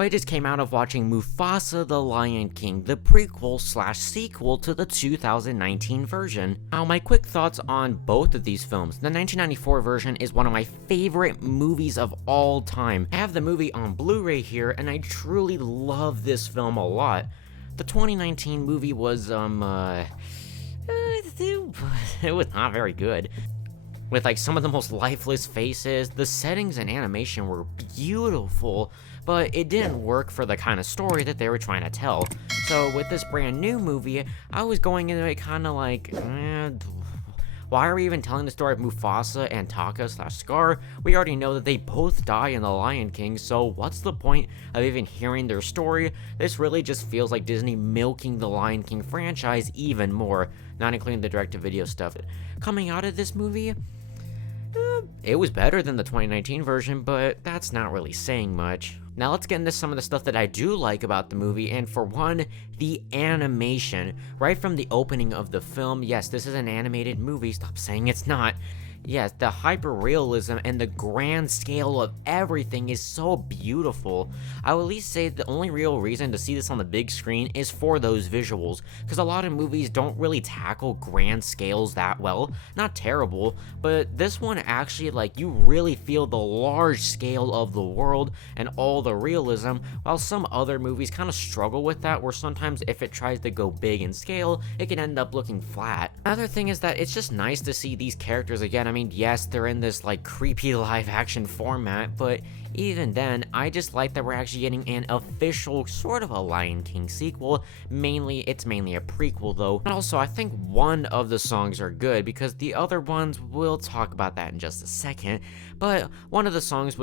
I just came out of watching Mufasa the Lion King, the prequel/sequel to the 2019 version. Now, my quick thoughts on both of these films. The 1994 version is one of my favorite movies of all time. I have the movie on Blu-ray here, and I truly love this film a lot. The 2019 movie was, it was not very good. With like some of the most lifeless faces, the settings and animation were beautiful, but it didn't work for the kind of story that they were trying to tell. So with this brand new movie, I was going into it kind of like, why are we even telling the story of Mufasa and Taka/Scar? We already know that they both die in The Lion King, so what's the point of even hearing their story? This really just feels like Disney milking the Lion King franchise even more, not including the direct-to-video stuff. Coming out of this movie, it was better than the 2019 version, but that's not really saying much. Now let's get into some of the stuff that I do like about the movie, and for one, the animation. Right from the opening of the film, yes, this is an animated movie, stop saying it's not. Yes, the hyper-realism and the grand scale of everything is so beautiful. I will at least say the only real reason to see this on the big screen is for those visuals, because a lot of movies don't really tackle grand scales that well. Not terrible, but this one actually, like, you really feel the large scale of the world and all the realism, while some other movies kind of struggle with that, where sometimes if it tries to go big in scale, it can end up looking flat. Another thing is that it's just nice to see these characters again. I mean, yes, they're in this like creepy live action format, but even then, I just like that we're actually getting an official sort of a Lion King sequel. It's mainly a prequel though. And also, I think one of the songs are good, because the other ones, we'll talk about that in just a second. But one of the songs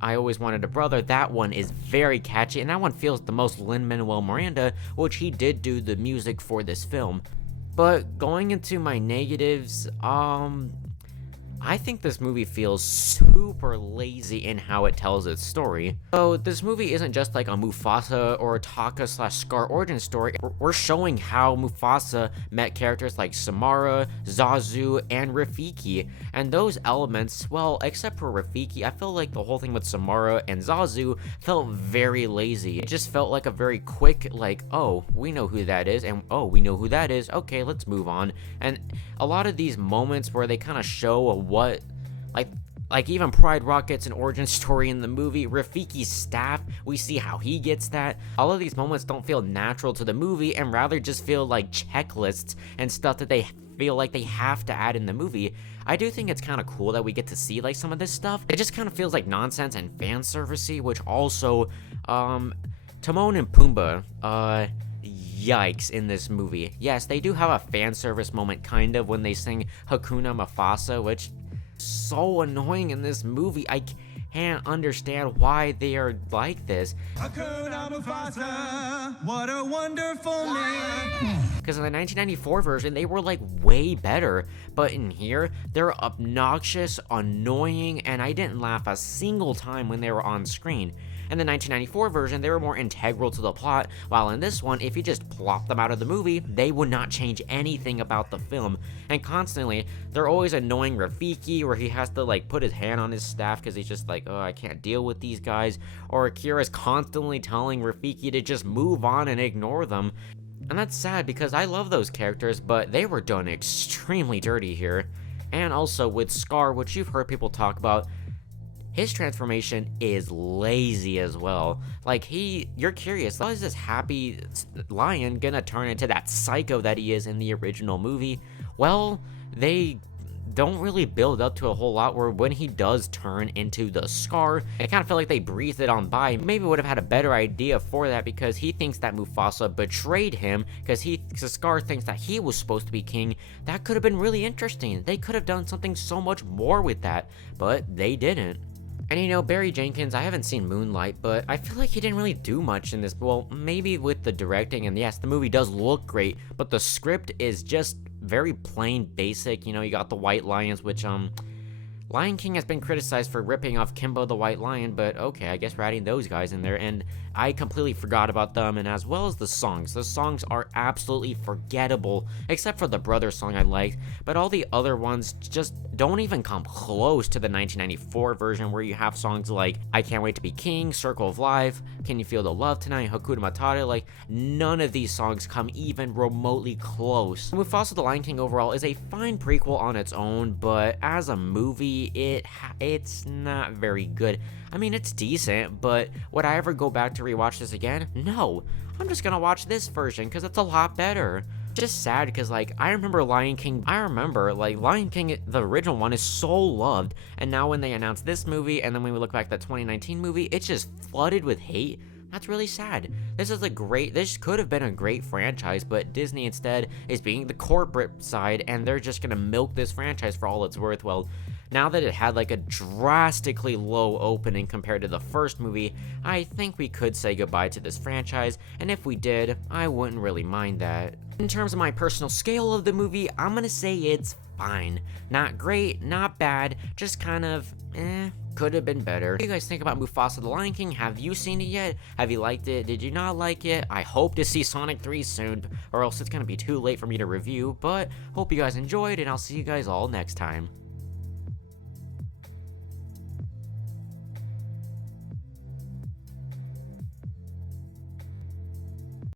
I Always Wanted a Brother. That one is very catchy, and that one feels the most Lin-Manuel Miranda, which he did do the music for this film. But going into my negatives, I think this movie feels super lazy in how it tells its story. So this movie isn't just like a Mufasa or Taka/Scar origin story. We're showing how Mufasa met characters like Samara, Zazu, and Rafiki. And those elements, well, except for Rafiki, I feel like the whole thing with Samara and Zazu felt very lazy. It just felt like a very quick, like, oh, we know who that is, and oh, we know who that is, okay, let's move on. And a lot of these moments where they kind of show what, like even Pride Rock gets an origin story in the movie, Rafiki's staff, we see how he gets that. All of these moments don't feel natural to the movie, and rather just feel like checklists and stuff that they feel like they have to add in the movie. I do think it's kind of cool that we get to see like some of this stuff. It just kind of feels like nonsense and fan servicey, which also, Timon and Pumbaa, yikes in this movie. Yes, they do have a fan service moment kind of when they sing Hakuna Mufasa, which so annoying in this movie. I can't understand why they are like this. Hakuna Mufasa, what a wonderful name. Because in the 1994 version, they were like way better, but in here, they're obnoxious, annoying, and I didn't laugh a single time when they were on screen. In the 1994 version, they were more integral to the plot, while in this one, if you just plop them out of the movie, they would not change anything about the film. And constantly, they're always annoying Rafiki, where he has to like put his hand on his staff because he's just like, oh, I can't deal with these guys. Or Akira's constantly telling Rafiki to just move on and ignore them. And that's sad because I love those characters, but they were done extremely dirty here. And also with Scar, which you've heard people talk about, his transformation is lazy as well. Like, you're curious, how is this happy lion gonna turn into that psycho that he is in the original movie? Well, they don't really build up to a whole lot, where when he does turn into the Scar, I kind of feel like they breathed it on by. Maybe would have had a better idea for that, because he thinks that Mufasa betrayed him, because Scar thinks that he was supposed to be king. That could have been really interesting. They could have done something so much more with that, but they didn't. And you know, Barry Jenkins, I haven't seen Moonlight, but I feel like he didn't really do much in this. Well, maybe with the directing, and yes, the movie does look great, but the script is just very plain basic. You know, you got the white lions, which, Lion King has been criticized for ripping off Kimbo the White Lion, but okay, I guess we're adding those guys in there, and I completely forgot about them, and as well as the songs. The songs are absolutely forgettable, except for the brother song I liked, but all the other ones just don't even come close to the 1994 version where you have songs like I Can't Wait to Be King, Circle of Life, Can You Feel the Love Tonight, Hakuna Matata. Like, none of these songs come even remotely close. Mufasa the Lion King overall is a fine prequel on its own, but as a movie, it's not very good. I mean, it's decent, but would I ever go back to rewatch this again? No. I'm just gonna watch this version because it's a lot better. Just sad because, like, I remember Lion King, the original one is so loved, and now when they announced this movie, and then when we look back at the 2019 movie, it's just flooded with hate. That's really sad. This could have been a great franchise, but Disney instead is being the corporate side, and they're just gonna milk this franchise for all it's worth. Well, now that it had like a drastically low opening compared to the first movie, I think we could say goodbye to this franchise, and if we did, I wouldn't really mind that. In terms of my personal scale of the movie, I'm gonna say it's fine. Not great, not bad, just kind of, could have been better. What do you guys think about Mufasa the Lion King? Have you seen it yet? Have you liked it? Did you not like it? I hope to see Sonic 3 soon, or else it's gonna be too late for me to review, but hope you guys enjoyed, and I'll see you guys all next time.